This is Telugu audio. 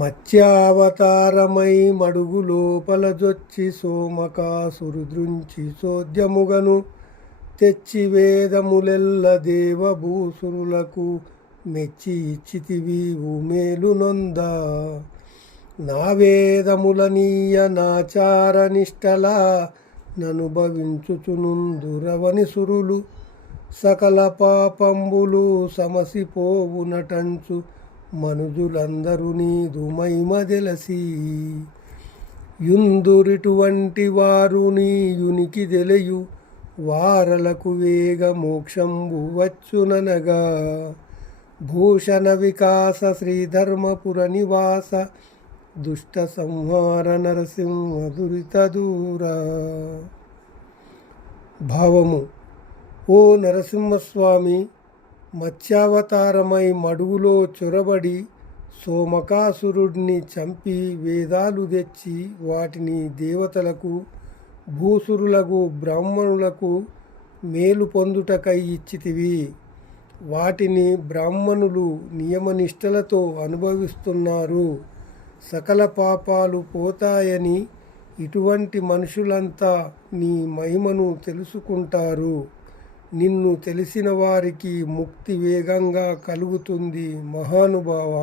మత్స్యావతారమై మడుగు లోపల జొచ్చి సోమకాసురుద్రుంచి చోద్యముగను తెచ్చి వేదములెల్ల దేవభూసురులకు మెచ్చి ఇచ్చితివి ఊమేలు నొంద. నా వేదములనీయ నాచార నిష్టలా ననుభవించుచునుందురవని సురులు సకల పాపంబులు సమసిపోవు నటంచు మనుజులందరూ నీదు మహిమ తెలిసి యుందురిటువంటి వారు నీ యునికి తెలియు వారలకు వేగ మోక్షంబు వచ్చుననగా. భూషణ వికాస శ్రీధర్మపుర నివాస దుష్ట సంహార నరసింహ దురిత దూర. భావము: ఓ నరసింహస్వామి, మత్స్యావతారమై మడుగులో చొరబడి సోమకాసురుడిని చంపి వేదాలు తెచ్చి వాటిని దేవతలకు భూసురులకు బ్రాహ్మణులకు మేలు పొందుటకై ఇచ్చితివి. వాటిని బ్రాహ్మణులు నియమనిష్టలతో అనుభవిస్తున్నారు. సకల పాపాలు పోతాయని ఇటువంటి మనుషులంతా నీ మహిమను తెలుసుకుంటారు. నిన్ను తెలిసిన వారికి ముక్తి వేగంగా కలుగుతుంది మహానుభావ.